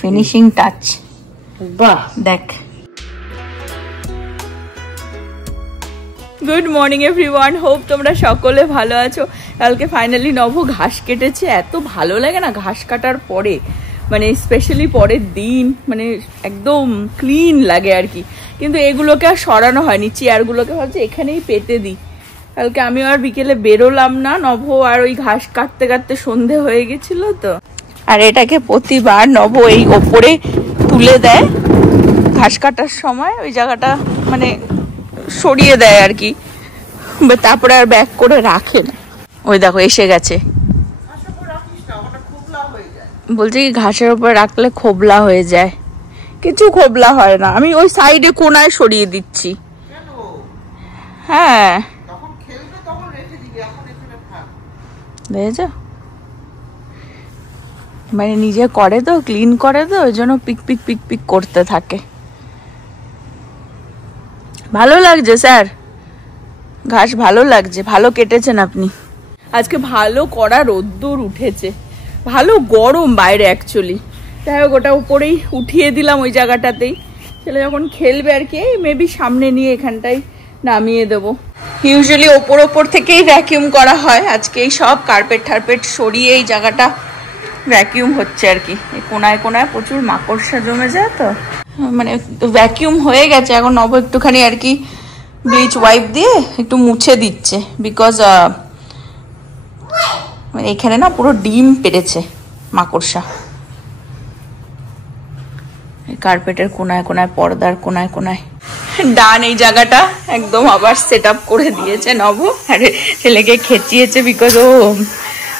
Finishing touch. বাহ দেখ। Good morning everyone, hope তোমরা সকলে ভালো আছো। কালকে ফাইনালি নভ ঘাস কেটেছে। এত ভালো লাগে না ঘাস কাটার পরে, মানে স্পেশালি পরের দিন, মানে একদম ক্লিন লাগে আর কি। কিন্তু এগুলোকে আর সরানো হয়নি, চেয়ারগুলোকে ভাবছি এখানেই পেতে দিই। কালকে আমি আর বিকেলে বেরোলাম না, নভ আর ওই ঘাস কাটতে কাটতে সন্ধে হয়ে গেছিল তো। আর এটাকে প্রতিবার নভ এই ওপরে তুলে দেয় ঘাস কাটার সময়, ওই জায়গাটা মানে সরিয়ে দেয় আর কি, তারপরে আর ব্যাক করে রাখে না। ওই দেখো এসে গেছে, বলছে কি ঘাসের উপর রাখলে খোবলা হয়ে যায়। কিছু খোবলা হয় না, আমি ওই সাইডে কোনায় সরিয়ে দিচ্ছি। হ্যাঁ দেখেছ, মানে নিজে করে তো, ক্লিন করে তো, ওই জন্য পিক পিক পিক পিক করতে থাকে। ভালো লাগছে স্যার, ঘাস ভালো লাগছে, ভালো কেটেছেন আপনি। আজকে ভালো কড়া রোদ্দুর উঠেছে, ভালো গরম বাইরে অ্যাকচুয়ালি। যাই হোক ওটা উপরেই উঠিয়ে দিলাম ওই জায়গাটাতেই, ছেলে যখন খেলবে আর কি, মেবি সামনে নিয়ে এখানটাই নামিয়ে দেবো। ইউজুয়ালি ওপর থেকেই ভ্যাকিউম করা হয়, আজকে এই সব কার্পেট টার্পেট সরিয়ে এই জায়গাটা ভ্যাকিউম হচ্ছে আর কি। এই কোনায় কোনায় প্রচুর মাকড়সা জমে যায় তো, মানে ভ্যাকিউম হয়ে গেছে। এখন নব একটুখানি আর কি ব্লিচ ওয়াইপ দিয়ে একটু মুছে দিচ্ছে, বিকজ এখানে না পুরো ডিম পেড়েছে মাকড়সা। কার্পেটের কোনায় কোনায়, পর্দার কোনায় কোনায়। ডান এই জায়গাটা একদম আবার সেট আপ করে দিয়েছে নব, আর ছেলেকে খেচিয়েছে বিকজ ও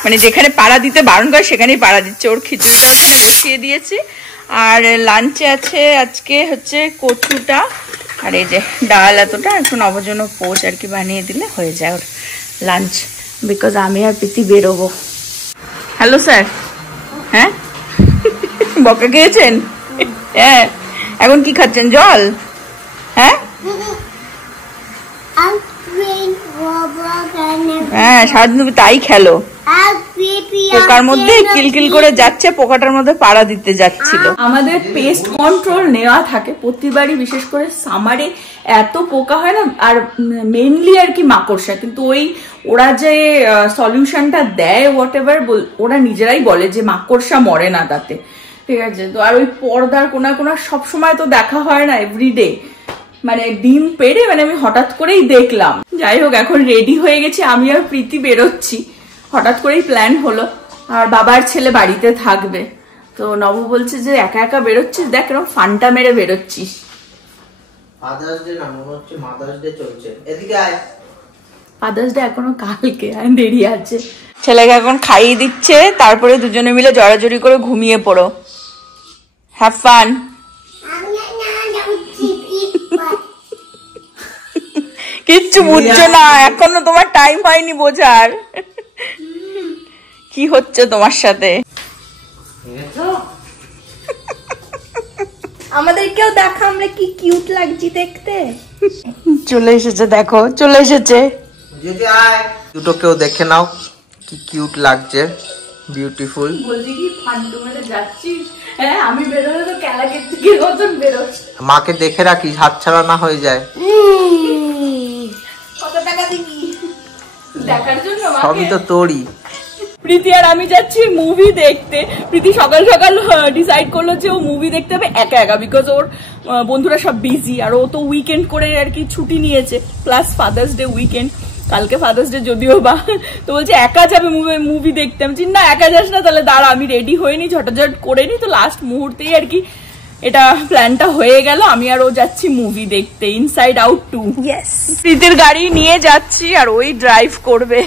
মানে যেখানে পাড়া দিতে বারণ করে সেখানেই পাড়া দিচ্ছে। ওর খিচুড়িটা ওখানে বসিয়ে দিয়েছি, আর লাঞ্চে আছে আজকে হচ্ছে কচুটা আর এই যে ডাল, এতটা একটু নবর জন্য পোচ আর কি বানিয়ে দিলে হয়ে যায় ওর লাঞ্চ, বিকজ আমি আর প্রীতি বেরোবো। হ্যালো স্যার, হ্যাঁ বকা খেয়েছেন? হ্যাঁ, এখন কি খাচ্ছেন, জল? হ্যাঁ হ্যাঁ, সারাদিন তাই খেলো। পোকার মধ্যে কিলকিল করে যাচ্ছে, পোকাটার মধ্যে পাড়া দিতে যাচ্ছিল। আমাদের পেস্ট কন্ট্রোল নেওয়া থাকে প্রতিবারই, বিশেষ করে সামারে এত পোকা হয় না, আর মেইনলি আর কি মাকড়সা। কিন্তু ওই ওরা যে সলিউশনটা দেয় হোয়াট এভার, ওরা নিজেরাই বলে যে মাকড়সা মরে না তাতে, ঠিক আছে। তো আর ওই পর্দার কোনা কোনা সবসময় তো দেখা হয় না এভরিডে, মানে ডিম পেড়ে, মানে আমি হঠাৎ করেই দেখলাম। যাই হোক এখন রেডি হয়ে গেছি, আমি আর প্রীতি বেরোচ্ছি, হঠাৎ করেই প্ল্যান হলো। আর বাবার ছেলে বাড়িতে থাকবে, তো নব বলছে যে একা একা বেরোচ্ছিস, দেখ এরকম ফান্টা মেরে বেরোচ্ছিস। ফাদার্স ডে না, মনে হচ্ছে মাদার্স ডে চলছে। এদিকে আয়। ফাদার্স ডে এখনো কালকে, দেরি আছে। ছেলেকে এখন খাইয়ে দিচ্ছে, তারপরে দুজনে মিলে জড়াজড়ি করে ঘুমিয়ে পড়ো। Have fun. কিচ্ছু বুঝছো না এখনো, তোমার টাইম হয়নি বোঝার কি হচ্ছে তোমার সাথে। আমাদেরকেও দেখা, আমরা কি কিউট লাগছি দেখতে। চলে এসেছে, দেখো চলে এসেছে। দুটো কেউ দেখে নাও কি কিউট লাগছে, বিউটিফুল। বলছি কি ফান্টু মেরে যাচ্ছিস? হ্যাঁ আমি বেরোলে তো ক্যালাকের থেকে মতন বেরোস। মাকে দেখে রাখিস, হাতছাড়া না হয়ে যায়। কত টাকা দিবি দেখার জন্য? সবই তো তোরই। প্রীতি আর আমি যাচ্ছি মুভি দেখতে। প্রীতি সকাল সকাল ডিসাইড করলো যে ও মুভি দেখতে হবে একা একা, বিকজ ওর বন্ধুরা সব বিজি, আর ও তো উইকেন্ড করে আর কি ছুটি নিয়েছে, প্লাস ফাদার্স ডে উইকেন্ড, কালকে ফাদার্স ডে যদিও বা। তো বলছে একা যাবে মুভি দেখতে। আমি না একা যাস না, তাহলে দাঁড়া আমি রেডি হইনি, ঝটাঝট করে নি। তো লাস্ট মুহূর্তেই আর কি এটা প্ল্যানটা হয়ে গেল, আমি আর ও যাচ্ছি মুভি দেখতে, ইনসাইড আউট 2। ইয়েস, প্রীতির গাড়ি নিয়ে যাচ্ছি আর ওই ড্রাইভ করবে,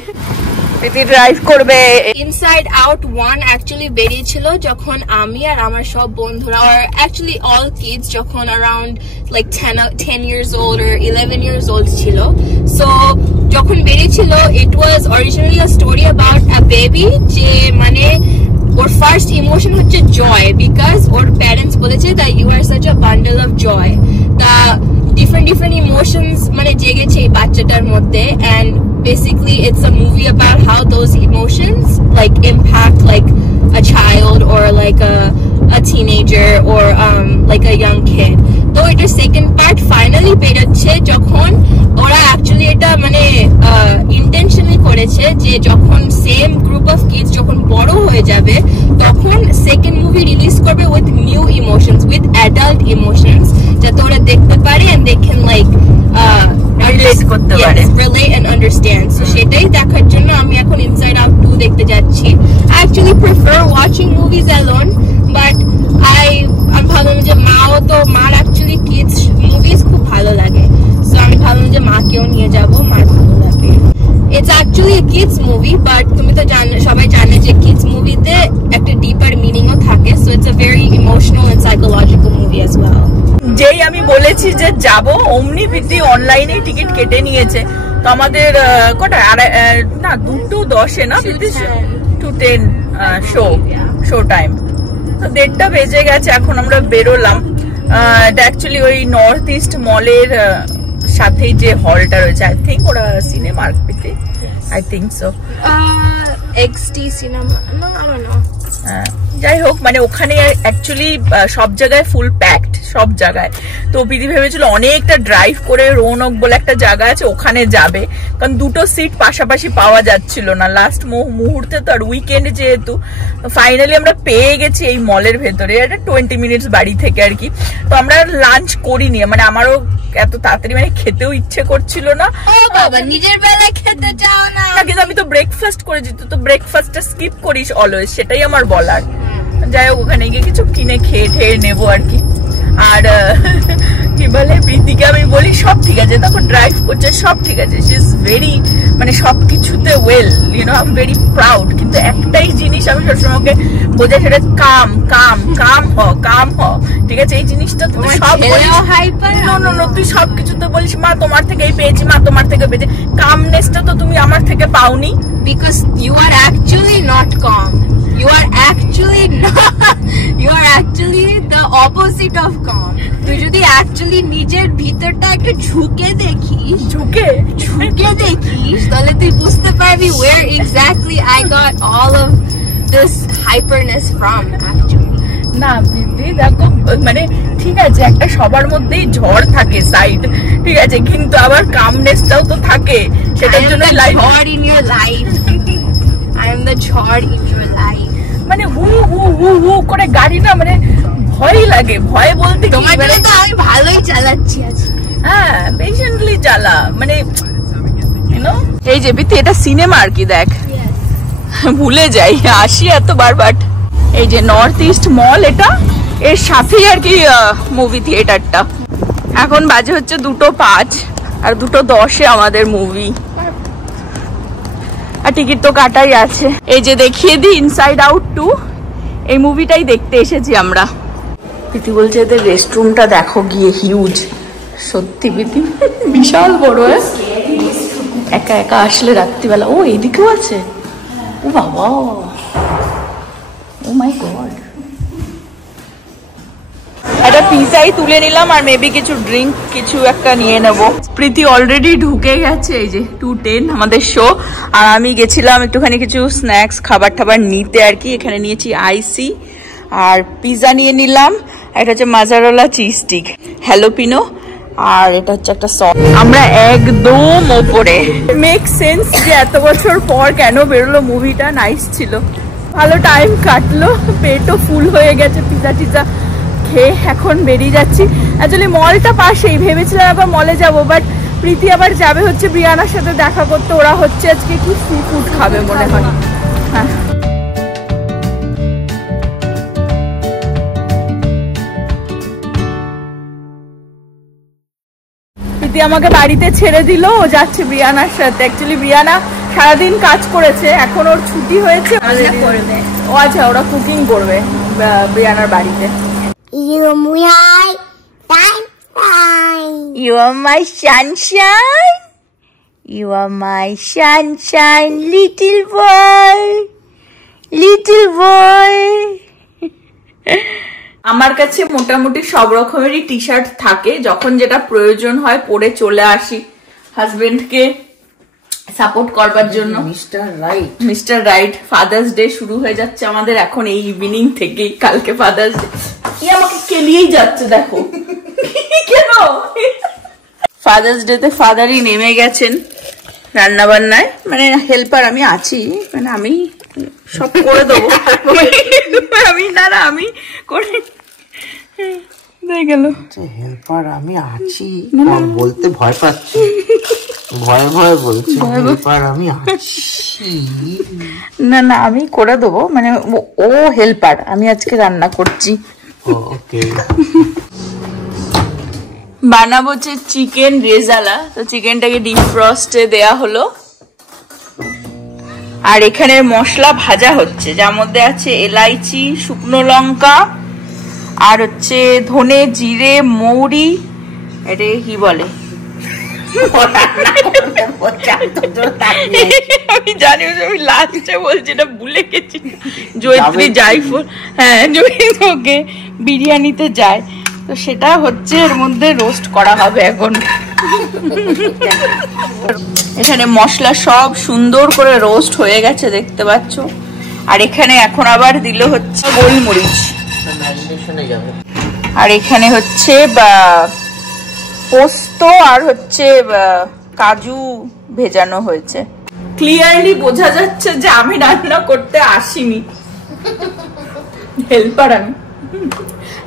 ইনসাইড আউট 1 অ্যাকচুয়ালি বেরিয়েছিল যখন আমি আর আমার সব বন্ধুরা, আর অ্যাকচুয়ালি অল কিডস, যখন around like 10 years old or 11 years old ছিল। সো যখন বেরিয়েছিল, it was originally a story about a baby, যে মানে ওর ফার্স্ট ইমোশন হচ্ছে জয়, বিকজ ওর প্যারেন্টস বলেছে that you are such a bundle of joy. তা ডিফারেন্ট ইমোশনস মানে জেগেছে এই বাচ্চাটার মধ্যে, and basically it's a movie about how those emotions like impact like a child or like a teenager or like a young kid. তো এটার second part finally বেরোচ্ছে যখন ওরা অ্যাকচুয়ালি এটা মানে ইন্টেনশনালি করেছে যে যখন সেম গ্রুপ অফ কিডস যখন বড় হয়ে যাবে তখন সেকেন্ড মুভি রিলিজ করবে with new emotions with adult emotions যাতে ওরা দেখতে পারে and they can like relate and understand. So সেটাই দেখার জন্য আমি এখন ইনসাইড আউট 2 দেখতে যাচ্ছি. I actually prefer watching movies alone, but I'm ভাবলাম যে মার actually kids movies খুব ভালো লাগে. So আমি ভাবলাম যে মাকেও নিয়ে যাব, মার ভালো লাগে. It's actually a kids movie, but তুমি তো সবাই জানে যে kids movie তে একটা deeper meaning ও থাকে. So it's a very emotional and psychological movie as well. যেই আমি বলেছি যে যাব অমনি প্রীতি অনলাইনে টিকিট কেটে নিয়েছে তো আমাদের কটা না 2:10 না প্রীতি 2:10 শো টাইম তো 1:30 বেজে গেছে এখন আমরা বেরোলাম এটা অ্যাকচুয়ালি ওই নর্থ ইস্ট মলের সাথেই যে হলটা রয়েছে আই থিঙ্ক ওরা cinema Priti I think so XT cinema no I don't know যাই হোক মানে ওখানে অ্যাকচুয়ালি সব জায়গায় ফুল প্যাকড সব জায়গায় তো প্রীতি ভেবেছিল অনেকটা ড্রাইভ করে রৌনক বলে একটা জায়গা আছে ওখানে যাবে কারণ দুটো সিট পাশাপাশি পাওয়া যাচ্ছিল না লাস্ট মুহূর্তে তো আর উইকেন্ড যেহেতু ফাইনালি আমরা পেয়ে গেছি এই মলের ভেতরে এটা 20 মিনিটস বাড়ি থেকে আর কি তো আমরা লাঞ্চ করিনি মানে আমারও এত তাড়াতাড়ি মানে খেতেও ইচ্ছে করছিল না বাবা নিজের বেলায় খেতে চাও না কিন্তু আমি তো ব্রেকফাস্ট করেছি তো ব্রেকফাস্টটা স্কিপ করিস অলওয়েজ সেটাই আমার বলার যাই হোক ওখানে গিয়ে কিছু কিনে খেয়ে নেবো আর কি আর কি বলে প্রীতিকে আমি বলি সব ঠিক আছে তখন ড্রাইভ করছে সব ঠিক আছে শি ইজ ভেরি মানে সবকিছুতে well you know I am very proud কিন্তু একটাই জিনিস আমি সবসময় ওকে বোঝাই সেটা কাম হ ঠিক আছে এই জিনিসটা তুই সব নো তুই সবকিছুতে বলিস মা তোমার থেকেই পেয়েছি মা তোমার থেকে পেয়েছি কামনেসটা তো তুমি আমার থেকে পাওনি because you are actually not come you are actually the opposite of calm তুই যদি actually নিজের ভিতরটা একটু ঝুঁকে দেখিস তাহলে তুই বুঝতে পারবি where exactly I got all of this hyperness from actually না দিদি দেখো মানে ঠিক আছে একটা সবার মধ্যেই ঝড় থাকে সাইড ঠিক আছে কিন্তু আবার কামনেসটাও তো থাকে সেটার জন্য ঝড় in your life I am the ঝড় in your life মানে হু হু হু হু করে গাড়ি না মানে ভয় লাগে ভয় বলতে কি মানে তো আমি ভালোই চালাচ্ছি আজকে হ্যাঁ পেশেন্টলি চালা মানে ইউ নো এই যে বিতে এটা সিনেমা আর কি দেখ ভুলে যাই আসি এতবার বাট এই যে নর্থ ইস্ট মল এটা এর সাথেই আর কি মুভি থিয়েটারটা এখন বাজে হচ্ছে 2:05 আর 2:10 আমাদের মুভি আর টিকিট তো কাটাই আছে এই যে দেখিয়ে দিই ইনসাইড আউট 2 এই মুভিটাই দেখতে এসেছি আমরা প্রীতি বলছে এদের রেস্টরুমটা দেখো গিয়ে হিউজ সত্যি প্রীতি বিশাল বড় একা একা আসলে রাত্রিবেলা ও এইদিকেও আছে ও বাবা ও মাই গড একটা পিজাই তুলে নিলাম আর মেবি কিছু ড্রিঙ্ক কিছু একটা নিয়ে নেব প্রীতি অলরেডি ঢুকে গেছে এই যে 2:10 আমাদের শো আর আমি গেছিলাম একটুখানি কিছু স্ন্যাক্স খাবার টাবার নিতে আর কি এখানে নিয়েছি আইসি আর পিজা নিয়ে নিলাম এটা হচ্ছে মাজারোলা চিজ স্টিক হ্যালোপিনো আর এটা হচ্ছে একটা সস আমরা একদম ওপরে মেক সেন্স যে এত বছর পর কেন বেরোলো মুভিটা নাইস ছিল ভালো টাইম কাটলো পেটও ফুল হয়ে গেছে পিজা টিজা খেয়ে এখন বেরিয়ে যাচ্ছি অ্যাকচুয়ালি মলটা পাশেই ভেবেছিলাম আবার মলে যাব বাট প্রীতি আবার যাবে হচ্ছে ব্রিয়ানার সাথে দেখা করতে ওরা হচ্ছে আজকে কি সি ফুড খাবে মনে হয় হ্যাঁ প্রীতি আমাকে বাড়িতে ছেড়ে দিল ও যাচ্ছে ব্রিয়ানার সাথে অ্যাকচুয়ালি ব্রিয়ানা সারাদিন কাজ করেছে এখন ওর ছুটি হয়েছে ও আচ্ছা ওরা কুকিং করবে ব্রিয়ানার বাড়িতে You are my sunshine. You are my sunshine, little boy. Little boy. আমার কাছে মোটামুটি সব রকমেরই টি শার্ট থাকে যখন যেটা প্রয়োজন হয় পরে চলে আসি হাজবেন্ডকে সাপোর্ট করবার জন্য। Mister right. ফাদার্স ডে শুরু হয়ে যাচ্ছে আমাদের এখন এই ইভিনিং থেকেই, কালকে ফাদার্স ডে। আমাকে কেলিয়েই যাচ্ছে দেখো কেন। ফাদার্স ডে তে ফাদারই নেমে গেছেন রান্না বান্নায়, মানে হেল্পার আমি আছি, মানে আমি সব করে দেবো। আমি করে গেল হেল্পার আমি আছি বলতে ভয় পাচ্ছি, ভয়ে ভয়ে বলছি হেল্পার আমি আছি। না আমি করে দেবো, মানে ও হেল্পার, আমি আজকে রান্না করছি। ওকে। বানাবো হচ্ছে চিকেন রেজালা, তো চিকেনটাকে ডিপ ফ্রস্টে দেয়া হলো। আর এখানে মশলা ভাজা হচ্ছে, যার মধ্যে আছে এলাইচি, শুকনো লঙ্কা, আর হচ্ছে ধনে, জিরে, মৌরি, এটা কি বলে আমি জানি, আমি লাস্টে বলছি এটা ভুলে গেছি। জয়িত্রী জায়ফল, হ্যাঁ ওকে বিরিয়ানিতে যায়, তো সেটা হচ্ছে এর মধ্যে রোস্ট করা হবে এখন। এখানে মশলা সব সুন্দর করে রোস্ট হয়ে গেছে দেখতে পাচ্ছ। আর এখানে এখন আবার দিল হচ্ছে গোলমরিচ, আর এখানে হচ্ছে পোস্ত আর হচ্ছে কাজু ভেজানো হয়েছে। ক্লিয়ারলি বোঝা যাচ্ছে যে আমি রান্না করতে আসিনি, হেল্পার আমি।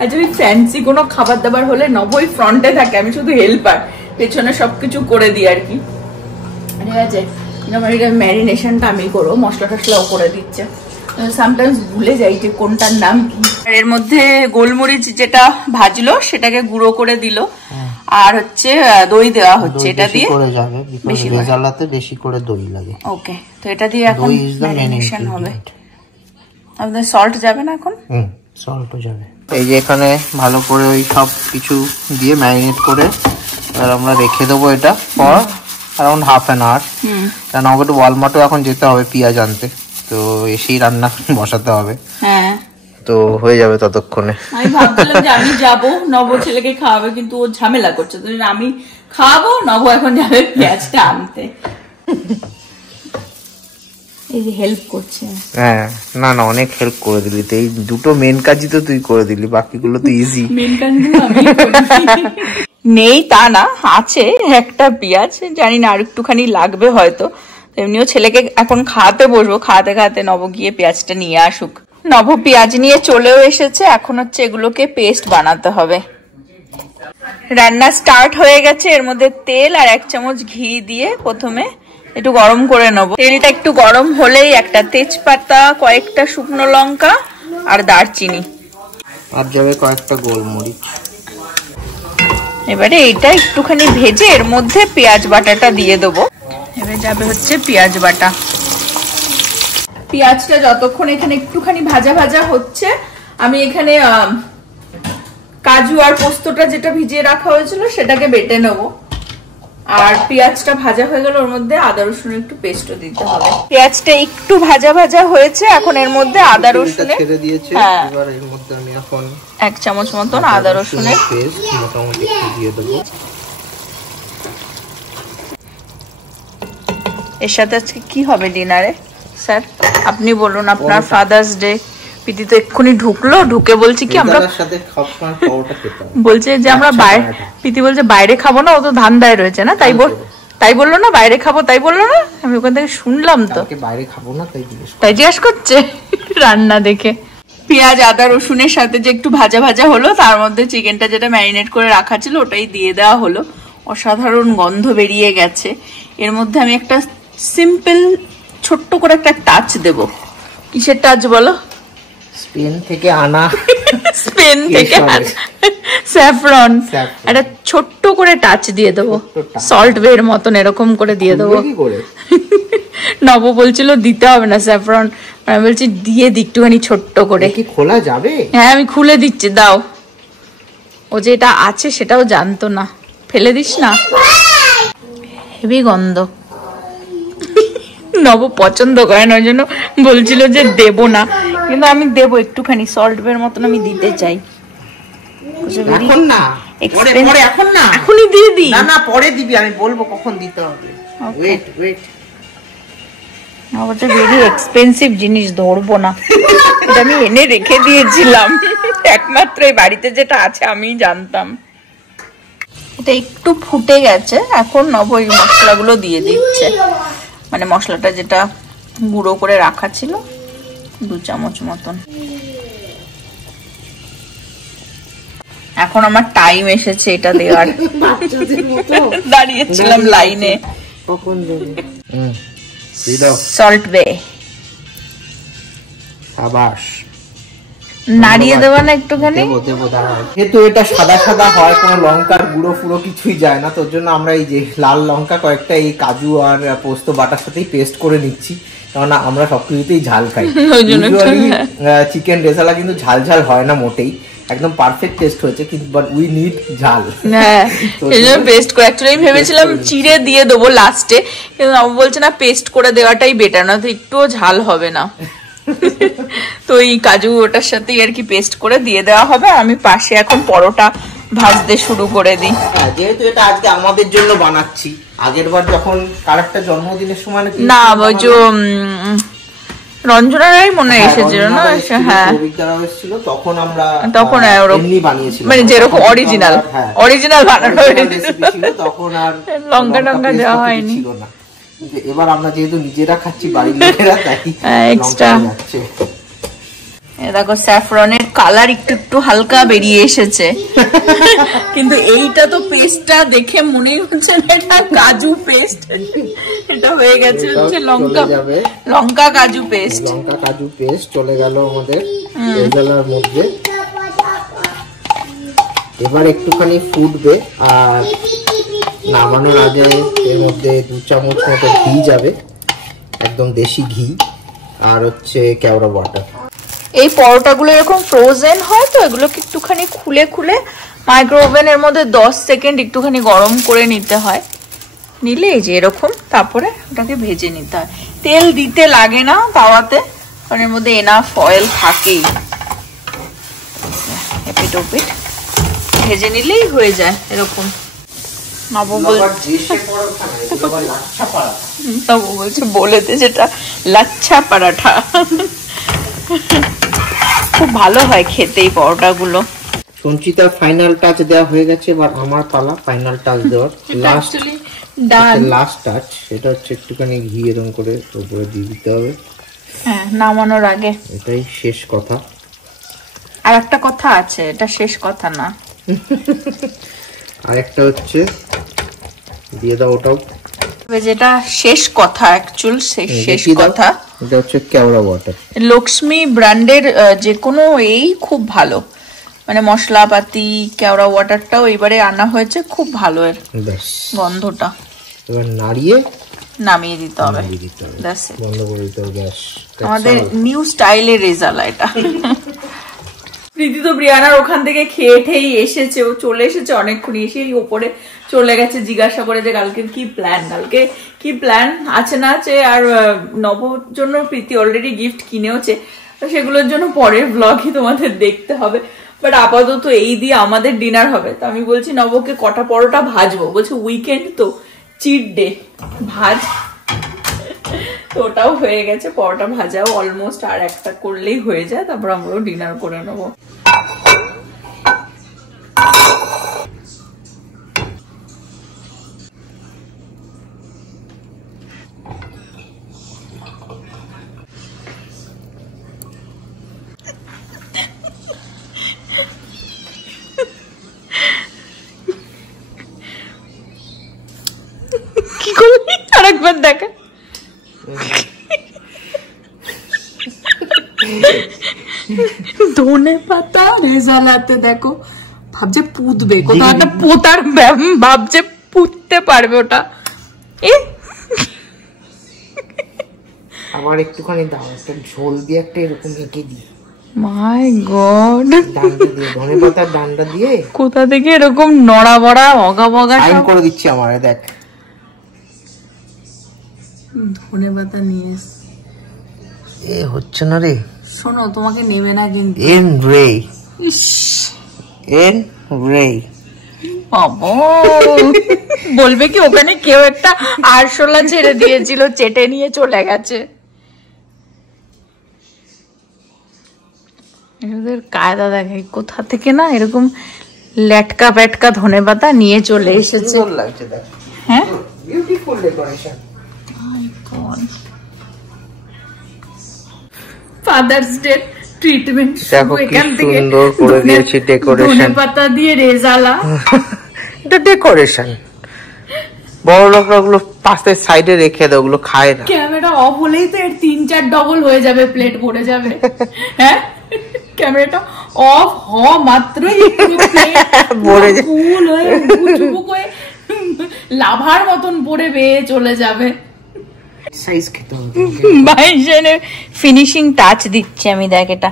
আর যদি ফ্যান্সি কোনো খাবার দাবার হলে নবই ফ্রন্টে থাকে, আমি শুধু হেল্পার, পেছনে সবকিছু করে দিই আর কি। ঠিক আছে, ম্যারিনেশনটা আমি করবো, মশলা টসলাও করে দিচ্ছে। সামটাইমস ভুলে যাই যে কোনটার নাম কি। এর মধ্যে গোলমরিচ যেটা ভাজলো সেটাকে গুঁড়ো করে দিল, আর হচ্ছে দই দেওয়া হচ্ছে, এটা দিয়ে বেশি রেজালাতে বেশি করে দই লাগে। ওকে, তো এটা দিয়ে এখন ম্যারিনেশন হবে। আপনাদের সল্ট যাবে না এখন? সল্টও যাবে। এই যে এখানে ভালো করে ওই সব কিছু দিয়ে ম্যারিনেট করে এবার আমরা রেখে দেবো এটা for around half an hour. কারণ আমাকে একটু ওয়ালমার্টও এখন যেতে হবে পেঁয়াজ আনতে, তো এসেই রান্না বসাতে হবে। হ্যাঁ, তো হয়ে যাবে ততক্ষণে। আমি ভাবছিলাম যে আমি যাবো, নব ছেলেকে খাওয়াবে, কিন্তু ও ঝামেলা করছে, তো আমি খাওয়াবো, নব এখন যাবে পেঁয়াজটা আনতে। এই যে হেল্প করছে। হ্যাঁ, না অনেক হেল্প করে দিলি, তো এই দুটো মেন কাজই তো তুই করে দিলি, বাকিগুলো তো ইজি। মেন কাজগুলো আমি নেই তা না, আছে একটা পেঁয়াজ, জানি না আর একটুখানি লাগবে হয়তো। এমনিও ছেলেকে এখন খাওয়াতে বসবো, খাওয়াতে খাওয়াতে নব গিয়ে পেঁয়াজটা নিয়ে আসুক। নব পেঁয়াজ নিয়ে চলেও এসেছে, এখন হচ্ছে এগুলোকে পেস্ট বানাতে হবে। রান্না স্টার্ট হয়ে গেছে, এর মধ্যে তেল আর 1 চামচ ঘি দিয়ে প্রথমে একটু গরম করে নেবো। তেলটা একটু গরম হলেই একটা তেজপাতা, কয়েকটা শুকনো লঙ্কা আর দারচিনি, আর যাবে কয়েকটা গোলমরিচ। এবারে এটা একটুখানি ভেজে এর মধ্যে পেঁয়াজ বাটাটা দিয়ে দেবো। এবারে যাবে হচ্ছে পেঁয়াজ বাটা। পেঁয়াজটা যতক্ষণ এখানে একটুখানি ভাজা ভাজা হচ্ছে, আমি এখানে কাজু আর পোস্তটা যেটা ভিজিয়ে রাখা হয়েছিল সেটাকে বেটে নেবো। আর পেঁয়াজটা ভাজা হয়ে গেল, ওর মধ্যে আদা রসুন একটু পেস্টও দিতে হবে। পেঁয়াজটা একটু ভাজা ভাজা হয়েছে, এখন এর মধ্যে আদা রসুনের, হ্যাঁ, এবার এর মধ্যে আমি এখন 1 চামচ মতন আদা রসুনের পেস্ট মোটামুটি একটু দিয়ে দেবো। এর সাথে আজকে কি হবে ডিনারে স্যার আপনি বলুন? আপনার ফাদার্স ডে। পিতি তো এক্ষুনি ঢুকলো, ঢুকে বলছে কি আমরা বলছে যে আমরা বাইরে, পিতি বলছে বাইরে খাবো না, ও তো ধান্দায় রয়েছে না, তাই বললো না বাইরে খাবো, তাই বললো না? আমি ওখান থেকে শুনলাম তো, বাইরে খাবো না তাই জিজ্ঞাসা করছে রান্না দেখে। পেঁয়াজ আদা রসুনের সাথে যে একটু ভাজা ভাজা হলো, তার মধ্যে চিকেনটা যেটা ম্যারিনেট করে রাখা ছিল ওটাই দিয়ে দেওয়া হলো। অসাধারণ গন্ধ বেরিয়ে গেছে। এর মধ্যে আমি একটা সিম্পল ছোট্ট করে একটা টাচ দেব। কিসের টাচ বলো? স্পেন থেকে আনা, স্পেন থেকে স্যাফরন, একটা ছোট্ট করে টাচ দিয়ে দেবো, সল্ট বের মতন এরকম করে দিয়ে দেবো। নব বলছিল দিতে হবে না স্যাফরন, আমি বলছি দিয়ে দি একটুখানি ছোট্ট করে। কি খোলা যাবে? হ্যাঁ আমি খুলে দিচ্ছি, দাও। ও যে এটা আছে সেটাও জানতো না, ফেলে দিস না, হেভি গন্ধ। নব পছন্দ করে না, ওই জন্য বলছিল যে দেবো না, কিন্তু আমি দেবো একটুখানি সল্ট বের মতন আমি দিতে চাই। এখন না, এখন না, এখনই দিয়ে দিই। না পরে দিবি, আমি বলবো কখন দিতে হবে। ওয়েট আমাদের ভেরি এক্সপেন্সিভ জিনিস ধরবো না, এটা আমি এনে রেখে দিয়েছিলাম, একমাত্র এই বাড়িতে যেটা আছে আমি জানতাম। এটা একটু ফুটে গেছে, এখন নব এই মশলাগুলো দিয়ে দিচ্ছে, মানে মশলাটা যেটা গুঁড়ো করে রাখা ছিল 2 চামচ মতন। এখন আমার টাইম এসেছে এটা দেওয়ার, দাঁড়িয়েছিলাম লাইনে। সল্ট বে আবাস নাড়িয়ে দেবো না একটুখানি, যেহেতু এটা সাদা সাদা হয়, কোনো লঙ্কার গুঁড়ো ফুড়ো কিছুই যায় না, তোর জন্য আমরা এই যে লাল লঙ্কা কয়েকটা এই কাজু আর পোস্ত বাটার সাথেই পেস্ট করে নিচ্ছি, কেননা আমরা সবকিছুতেই ঝাল খাই। চিকেন রেজালা কিন্তু ঝাল ঝাল হয় না মোটেই, একদম পারফেক্ট টেস্ট হয়েছে, কিন্তু বাট উই নিড ঝাল। হ্যাঁ এইজন্য পেস্ট করে, অ্যাকচুয়ালি ভেবেছিলাম চিড়ে দিয়ে দেবো লাস্টে, কিন্তু আমি বলছি না পেস্ট করে দেওয়াটাই বেটার, না তো একটুও ঝাল হবে না। তো এই কাজু ওটার সাথে আর কি পেস্ট করে দিয়ে দেওয়া হবে। আমি পাশে এখন পরোটা ভাজতে শুরু করে দিই। হ্যাঁ, যেহেতু এটা আজকে আমাদের জন্য বানাচ্ছি, আগের বার যখন কারেক্টটা জন্মদিনের সময় না ওই যে রঞ্জনারাই মনে এসেছিল না, হ্যাঁ তখন আমরা তখন এমনি বানিয়েছিলাম, মানে যেরকম অরিজিনাল বানানো হয়েছিল, তখন আর লঙ্কা টঙ্কা দেওয়া হয়নি। এবার আমরা যেহেতু নিজেরা খাচ্ছি বাড়ির লোকেরা, তাই এক্সট্রা যাচ্ছে। দেখো স্যাফরনের কালার একটু একটু হালকা বেরিয়ে এসেছে, কিন্তু এইটা তো পেস্টটা দেখে মনে হচ্ছে না এটা কাজু পেস্ট, এটা হয়ে গেছে হচ্ছে লঙ্কা কাজু পেস্ট। লঙ্কা কাজু পেস্ট চলে গেল আমাদের রেজালার মধ্যে। এবার একটুখানি ফুটবে, আর নামানোর আগে এর মধ্যে 2 চামচ মতো ঘি যাবে, একদম দেশি ঘি, আর হচ্ছে কেওড়া ওয়াটার। এই পরোটাগুলো এরকম ফ্রোজেন হয় তো, এগুলোকে একটুখানি খুলে খুলে মাইক্রো ওভেনের মধ্যে 10 সেকেন্ড একটুখানি গরম করে নিতে হয়, নিলে এই যে এরকম, তারপরে ওটাকে ভেজে নিতে হয়। তেল দিতে লাগে না তাওয়াতে, কারণ এর মধ্যে এনাফ অয়েল থাকেই। এপিট ওপিট ভেজে নিলেই হয়ে যায় এরকম। নব বলছে বলেতে যেটা লাচ্ছা পরাঠা, খুব ভালো হয় খেতে এই পরোটা গুলো। সঞ্চিতার ফাইনাল টাচ দেওয়া হয়ে গেছে, এবার আমার পালা ফাইনাল টাচ দেওয়ার। লাস্ট টাচ সেটা হচ্ছে একটুখানি ঘি এরকম করে উপরে দিয়ে দিতে হবে, হ্যাঁ নামানোর আগে। এটাই শেষ কথা। আর একটা কথা আছে, এটা শেষ কথা না, আরেকটা হচ্ছে দিয়ে দাও ওটাও, যেটা শেষ কথা অ্যাকচুয়াল শেষ কথা, এটা হচ্ছে কেওড়া ওয়াটার। লক্ষ্মী ব্র্যান্ডের যে কোনো এই খুব ভালো, মানে মশলাপাতি কেওড়া ওয়াটারটাও এবারে আনা হয়েছে, খুব ভালো এর গন্ধটা। এবার নাড়িয়ে নামিয়ে দিতে হবে, বন্ধ করে দিতে হবে গ্যাস। আমাদের নিউ স্টাইলের রেজালা এটা। প্রীতি তো ব্রিয়ানার ওখান থেকে খেয়ে ঠেই এসেছে, ও চলে এসেছে অনেকক্ষণ, এসে ওপরে চলে গেছে জিজ্ঞাসা করে যে কালকে কি প্ল্যান আছে না আছে। আর নবর জন্য প্রীতি অলরেডি গিফট কিনেওছে, তো সেগুলোর জন্য পরের ব্লগই তোমাদের দেখতে হবে। বাট আপাতত এই দিয়ে আমাদের ডিনার হবে। তো আমি বলছি নবকে কটা পরোটা ভাজবো, বলছে উইকেন্ড তো চিট ডে ভাজ, তো ওটাও হয়ে গেছে, পরোটা ভাজাও অলমোস্ট, আর একটা করলেই হয়ে যায়, তারপর আমরাও ডিনার করে নেবো। কি করবি আরেকবার দেখা, ধনে পাতা রেজালাতে দেখো, ভাবছে পুতবে, কোথাও একটা পোতার ভাবছে পুততে পারবে ওটা। আমার একটুখানি দাও, একটা ঝোল দিয়ে একটা এরকম এঁকে দিই। মাই গড, ধনে পাতার ডান্ডা দিয়ে কোথা থেকে এরকম নড়া বড়া অগা বগা টাইম করে দিচ্ছি আমার। দেখ ধনে পাতা নিয়ে এ হচ্ছে না রে, শোনো তোমাকে নেবে না কিন্তু। বলবে কি ওখানে কেউ একটা আরশোলা ছেড়ে দিয়েছিল, চেটে নিয়ে চলে গেছে। এদের কায়দা দেখে কোথা থেকে না এরকম ল্যাটকা প্যাটকা ধনেপাতা নিয়ে চলে এসেছে। সুন্দর লাগছে দেখ। হ্যাঁ beautiful decoration. Father's day treatment দেখো কি সুন্দর করে দিয়েছি ডেকোরেশন। ধনেপাতা দিয়ে রেজালা। এটা ডেকোরেশন। বড় লোকরা ওগুলো পাশে সাইডে রেখে দেয়, ওগুলো খায় না। ক্যামেরা অফ হলেই তো এর 3-4 ডবল হয়ে যাবে, প্লেট ভরে যাবে। হ্যাঁ ক্যামেরাটা অফ হওয়া মাত্রই ভরে ফুল হয়ে বুকবুক হয়ে লাভার মতন পড়ে বেয়ে চলে যাবে। সাইজ খেতে হবে। ভাই ফিনিশিং টাচ দিচ্ছে আমি, দেখ এটা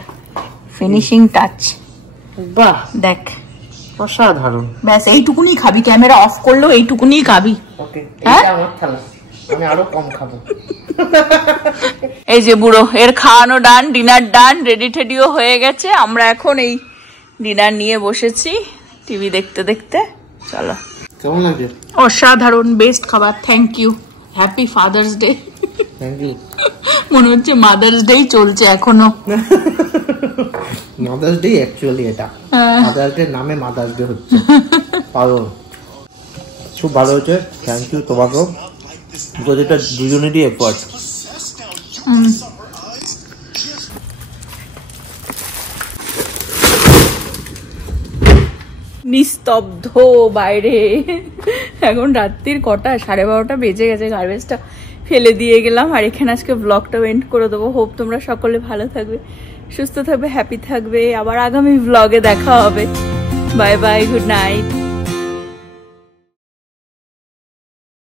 ফিনিশিং টাচ। বাহ দেখ অসাধারণ। ব্যাস এইটুকুনি খাবি, ক্যামেরা অফ করলেও এইটুকুনি খাবি। ওকে এটা আমার থালা, আমি আরো কম খাবো। এই যে বুড়ো এর খাওয়ানো ডান, ডিনার ডান, রেডি টেডিও হয়ে গেছে। আমরা এখন এই ডিনার নিয়ে বসেছি টিভি দেখতে দেখতে। চলো কেমন লাগছে? অসাধারণ, বেস্ট খাবার। Thank you, happy father's day. Thank you. মনে হচ্ছে মাদার্স ডে চলছে এখনো। মাদার্স ডে অ্যাকচুয়ালি এটা মাদার্স ডে নামে মাদার্স ডে হচ্ছে। পাগল, খুব ভালো হয়েছে। থ্যাংক ইউ তোমাকেও, বিকজ এটা দুজনেরই এফোর্ট। নিস্তব্ধ বাইরে। এখন রাত্রির কটা, 12:30 বেজে গেছে। গার্বেজটা ফেলে দিয়ে গেলাম আর এখানে আজকে ব্লগটা এন্ড করে দেবো। হোপ তোমরা সকলে ভালো থাকবে, সুস্থ থাকবে, হ্যাপি থাকবে। আবার আগামী ব্লগে দেখা হবে। Bye bye, good night.